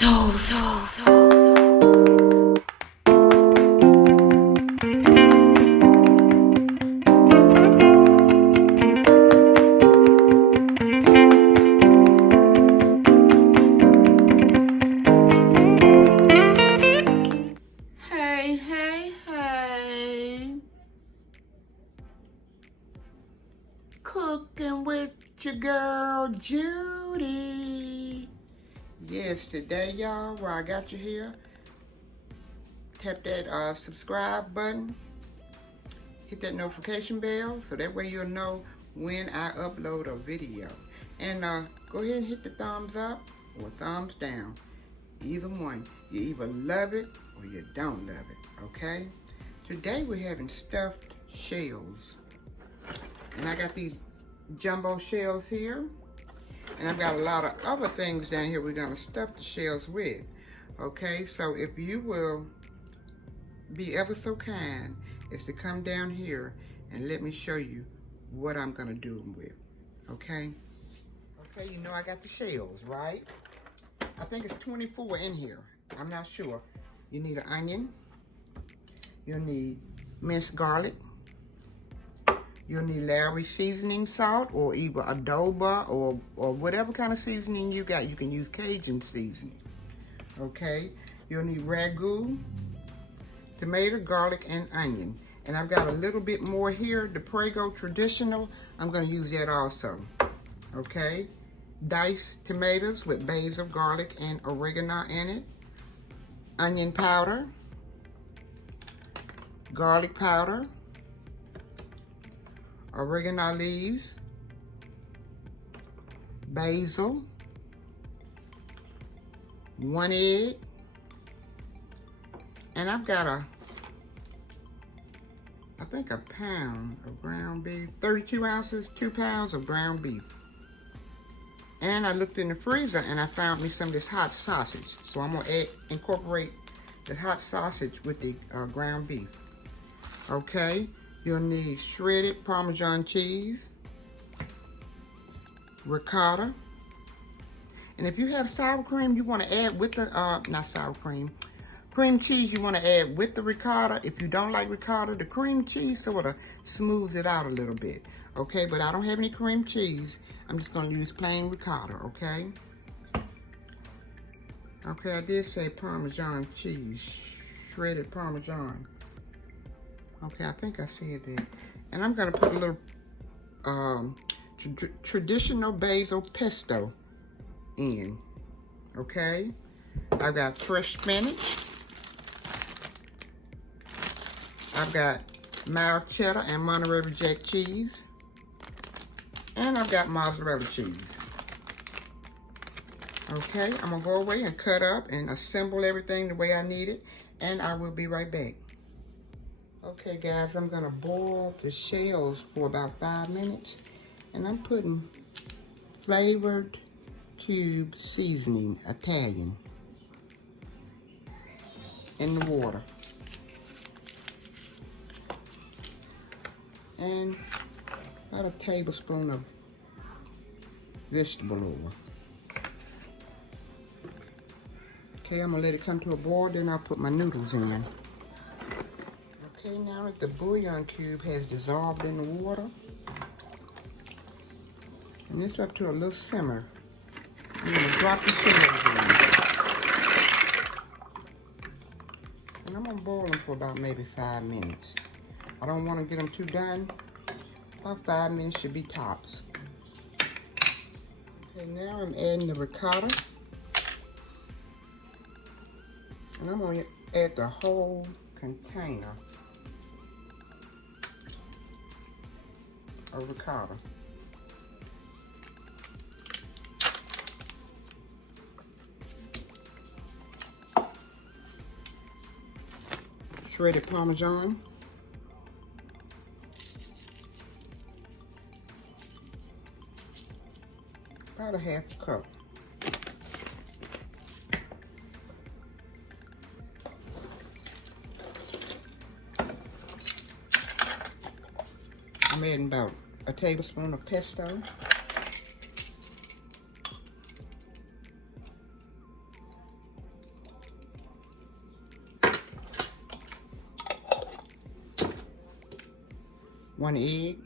Cooking with your girl, Judy. Yes, today, y'all, while I got you here, tap that subscribe button. Hit that notification bell so that way you'll know when I upload a video. And go ahead and hit the thumbs up or thumbs down. Either one. You either love it or you don't love it, okay? Today we're having stuffed shells. And I got these jumbo shells here. And I've got a lot of other things down here we're gonna stuff the shells with. Okay, so if you will be ever so kind is to come down here and let me show you what I'm gonna do them with, okay? Okay, you know I got the shells, right? I think it's 24 in here. I'm not sure. You need an onion. You'll need minced garlic. You'll need Lawry seasoning salt or either adobo or whatever kind of seasoning you got. You can use Cajun seasoning, okay? You'll need ragu, tomato, garlic, and onion. And I've got a little bit more here, the Prego Traditional. I'm gonna use that also, okay? Diced tomatoes with basil, garlic, and oregano in it. Onion powder, garlic powder, oregano leaves, basil, 1 egg, and I've got I think a pound of ground beef, 32 ounces, 2 pounds of ground beef. And I looked in the freezer and I found me some of this hot sausage. So I'm gonna incorporate the hot sausage with the ground beef. Okay, you'll need shredded Parmesan cheese, ricotta, and if you have sour cream you wanna add with the, not sour cream, cream cheese you wanna add with the ricotta. If you don't like ricotta, the cream cheese sort of smooths it out a little bit. Okay, but I don't have any cream cheese. I'm just gonna use plain ricotta, okay? Okay, I did say Parmesan cheese, shredded Parmesan. Okay, I think I said that. And I'm gonna put a little traditional basil pesto in, okay? I've got fresh spinach. I've got mild cheddar and Monterey Jack cheese. And I've got mozzarella cheese. Okay, I'm gonna go away and cut up and assemble everything the way I need it, and I will be right back. Okay guys, I'm gonna boil the shells for about 5 minutes, and I'm putting flavored cube seasoning, Italian, in the water. And about a tablespoon of vegetable oil. Okay, I'm gonna let it come to a boil, then I'll put my noodles in. Okay, now that the bouillon cube has dissolved in the water, and it's up to a little simmer, I'm gonna drop the shells in. And I'm gonna boil them for about maybe 5 minutes. I don't wanna get them too done. About 5 minutes should be tops. Okay, now I'm adding the ricotta. And I'm going to add the whole container of ricotta. Shredded Parmesan. About a half cup. I'm adding about a tablespoon of pesto. 1 egg,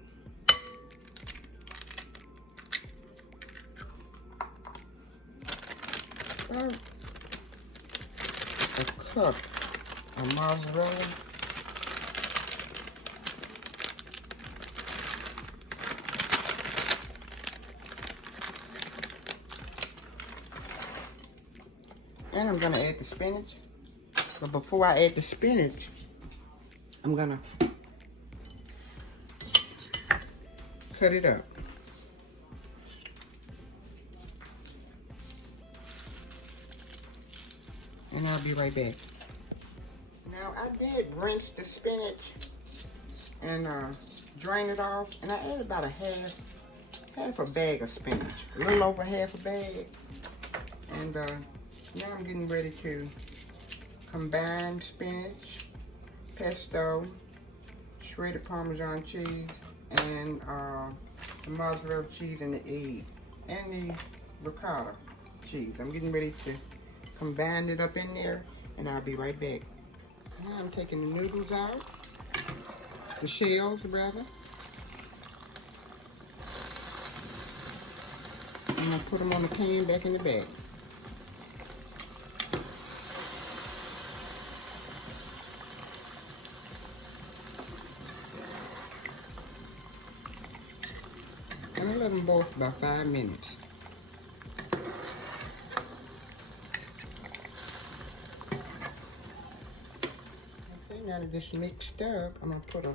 about a cup of mozzarella, and I'm gonna add the spinach. But before I add the spinach, I'm gonna cut it up. And I'll be right back. Now I did rinse the spinach and drain it off, and I added about half a bag of spinach, a little over half a bag. And now I'm getting ready to combine spinach, pesto, shredded Parmesan cheese, and the mozzarella cheese and the egg, and the ricotta cheese. I'm getting ready to combine it up in there, and I'll be right back. Now I'm taking the noodles out, the shells rather, and I'll put them on the pan back in the bag. And I let them boil for about 5 minutes. Now that this mixed up, I'm gonna put a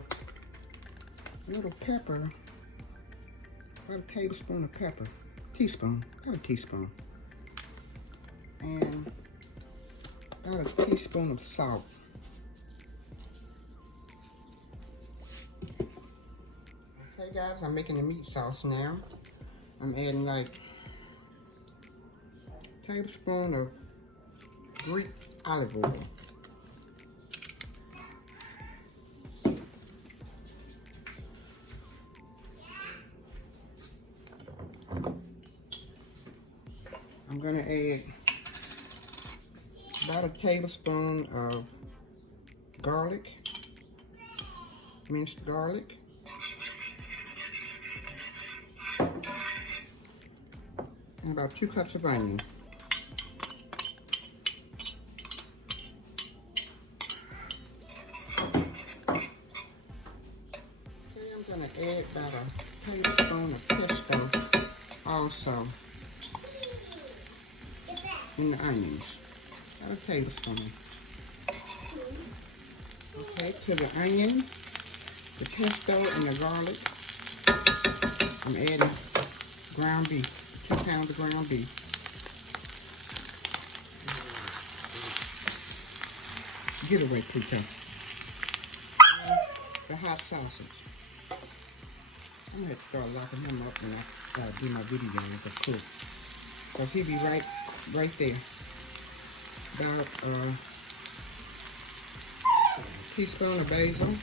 little pepper, about a tablespoon of pepper, teaspoon, about a teaspoon, and about a teaspoon of salt. Okay guys, I'm making the meat sauce now. I'm adding like a tablespoon of Greek olive oil. I'm gonna add about a tablespoon of garlic, minced garlic, and about 2 cups of onion. Okay, I'm gonna add about a tablespoon of pesto also in the onions, about a tablespoon. Okay, to the onion, the pesto, and the garlic, I'm adding ground beef, 2 pounds of ground beef. Get away, Pluto. The hot sausage. I'm gonna have to start locking him up when I do my videos of cook. Because he'll be right there. About a teaspoon of basil.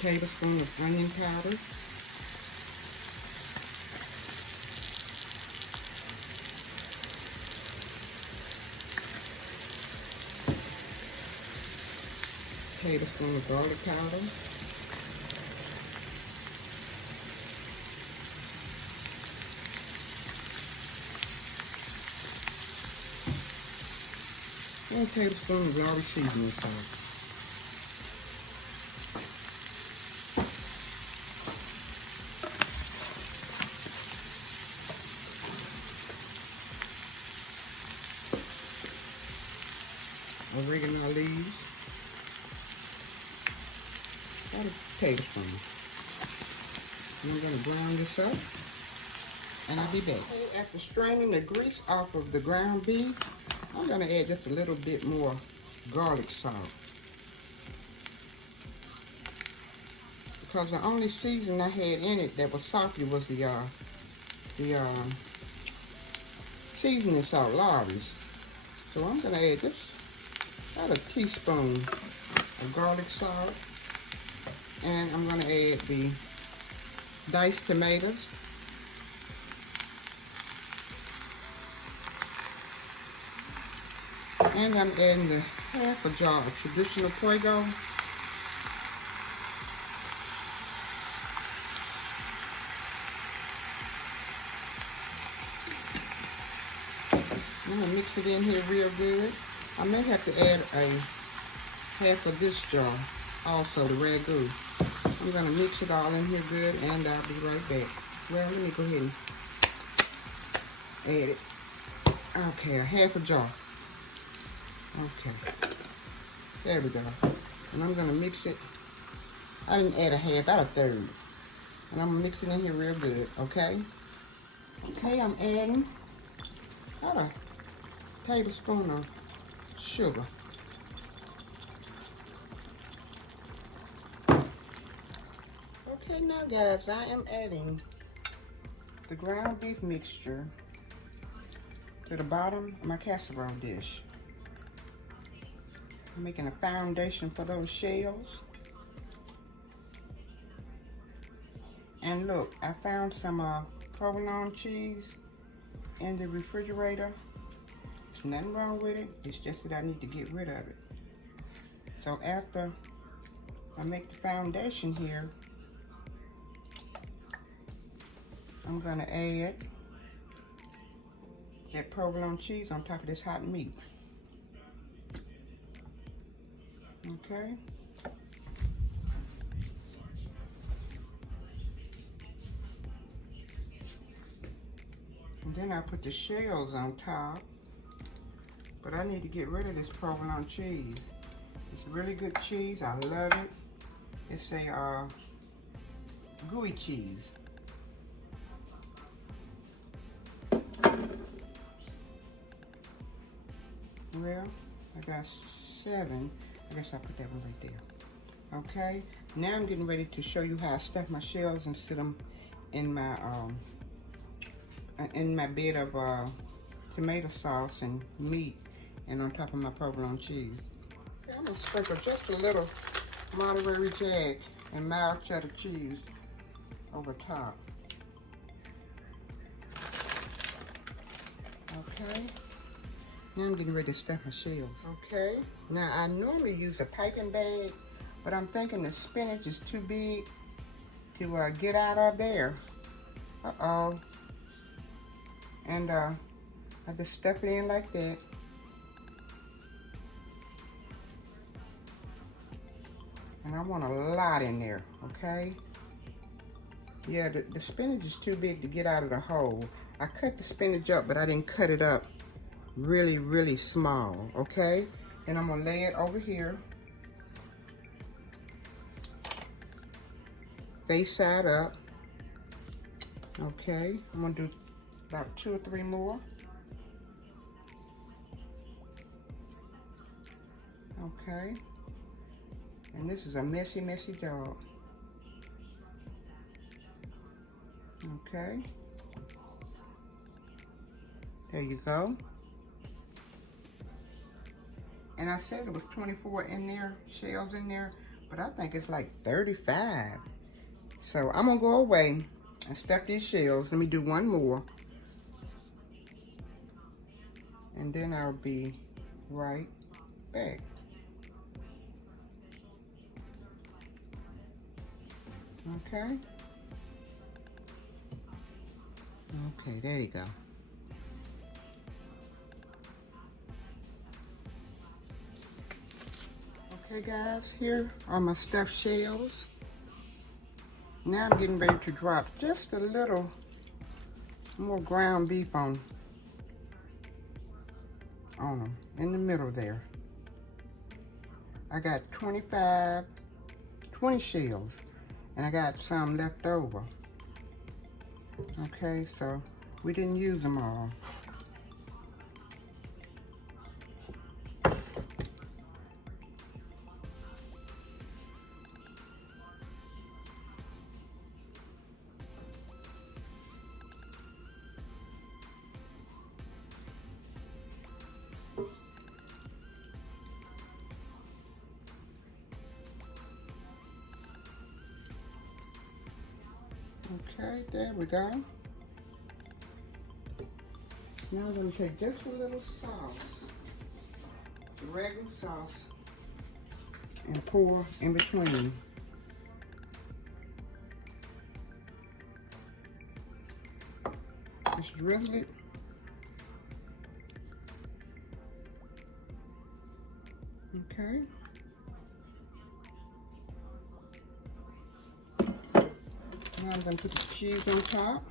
Tablespoon of onion powder. Tablespoon of garlic powder. One tablespoon of Lorry seasoning salt. Oregano leaves. About a tablespoon. And I'm going to brown this up, and I'll be back. Okay, after straining the grease off of the ground beef, I'm going to add just a little bit more garlic salt. Because the only seasoning I had in it that was salty was the seasoning salt, Lorry's. So I'm going to add just about a teaspoon of garlic salt. And I'm going to add the diced tomatoes. And I'm adding the half a jar of traditional Fuego. I'm gonna mix it in here real good. I may have to add a half of this jar, also the ragu. I'm gonna mix it all in here good, and I'll be right back. Well, let me go ahead and add it. Okay, a half a jar. Okay, there we go. And I'm gonna mix it. I didn't add a half, about a third. And I'm gonna mix it in here real good, okay? Okay, I'm adding about a tablespoon of sugar. Okay, now guys, I am adding the ground beef mixture to the bottom of my casserole dish. I'm making a foundation for those shells. And look, I found some provolone cheese in the refrigerator. There's nothing wrong with it. It's just that I need to get rid of it. So after I make the foundation here, I'm gonna add that provolone cheese on top of this hot meat. Okay. And then I put the shells on top. But I need to get rid of this provolone cheese. It's really good cheese. I love it. It's a gooey cheese. Well, I got 7. I guess I'll put that one right there. Okay. Now I'm getting ready to show you how I stuff my shells and sit them in my bed of tomato sauce and meat, and on top of my provolone cheese. Okay, I'm gonna sprinkle just a little Monterey Jack and mild cheddar cheese over top. Okay. Now I'm getting ready to stuff my shells. Okay. Now I normally use a piping bag, but I'm thinking the spinach is too big to get out of there. Uh-oh. And I just stuff it in like that. And I want a lot in there, okay? Yeah, the spinach is too big to get out of the hole. I cut the spinach up, but I didn't cut it up really, really small, okay? And I'm gonna lay it over here, face side up, okay? I'm gonna do about 2 or 3 more. Okay. And this is a messy, messy job. Okay. There you go. And I said it was 24 in there, shells in there, but I think it's like 35. So I'm gonna go away and stuff these shells. Let me do one more. And then I'll be right back. Okay. Okay, there you go. Okay guys, here are my stuffed shells. Now I'm getting ready to drop just a little more ground beef on them in the middle there. I got 20 shells, and I got some left over. Okay, so we didn't use them all. Okay, there we go. Now I'm going to take just a little sauce the regular sauce and pour in between. Just drizzle it. Okay. Now I'm going to put the cheese on top.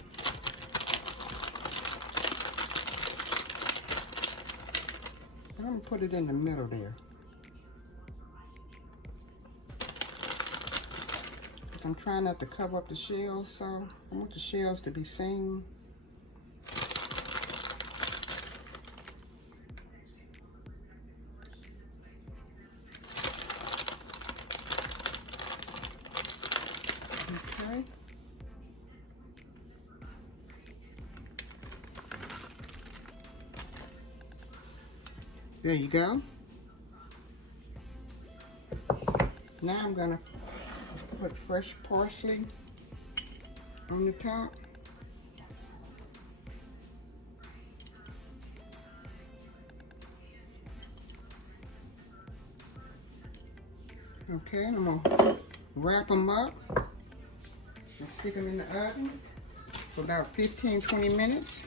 I'm going to put it in the middle there. I'm trying not to cover up the shells, so I want the shells to be seen. Okay. There you go. Now I'm gonna put fresh parsley on the top. Okay, I'm gonna wrap them up and stick them in the oven for about 15-20 minutes.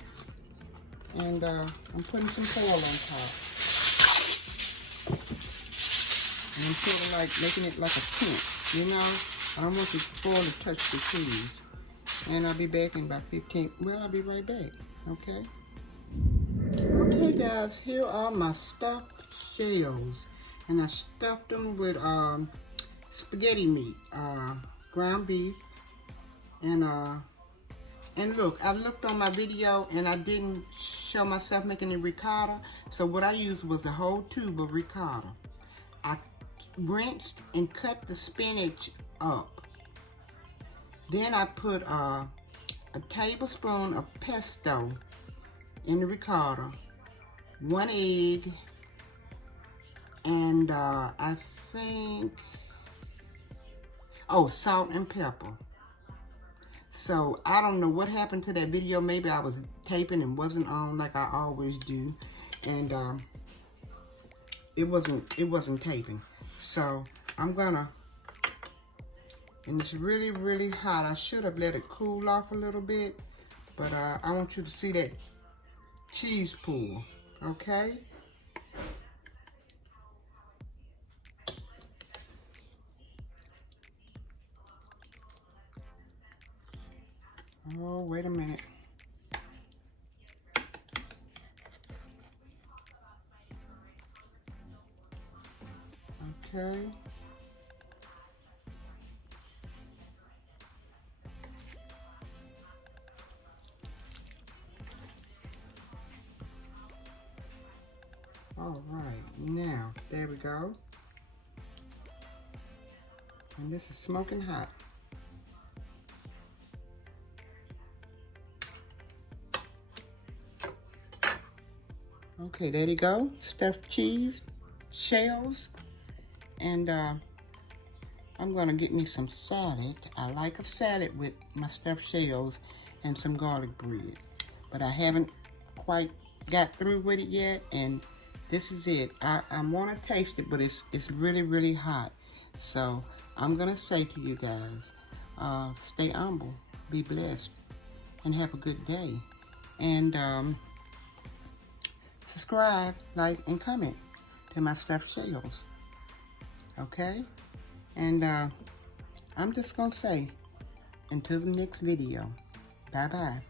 And I'm putting some foil on top. And I'm sort of like making it like a tent, you know? I don't want the foil to touch the cheese. And I'll be back in about 15, well, I'll be right back, okay? Okay guys, here are my stuffed shells. And I stuffed them with spaghetti meat, ground beef, and look, I looked on my video and I didn't show myself making the ricotta, so what I used was a whole tube of ricotta. I rinsed and cut the spinach up. Then I put a tablespoon of pesto in the ricotta, 1 egg, and I think, oh, salt and pepper. So I don't know what happened to that video. Maybe I was taping and wasn't on like I always do, and it wasn't taping. So I'm gonna, and it's really, really hot. I should have let it cool off a little bit, but I want you to see that cheese pool, okay? Oh, wait a minute. Okay. All right, now, there we go. And this is smoking hot. Okay, there you go. Stuffed cheese, shells, and I'm gonna get me some salad. I like a salad with my stuffed shells and some garlic bread, but I haven't quite got through with it yet, and this is it. I want to taste it, but it's really, really hot. So I'm gonna say to you guys, stay humble, be blessed, and have a good day. And subscribe, like, and comment to my stuffed shells. Okay? And I'm just gonna say, until the next video, bye-bye.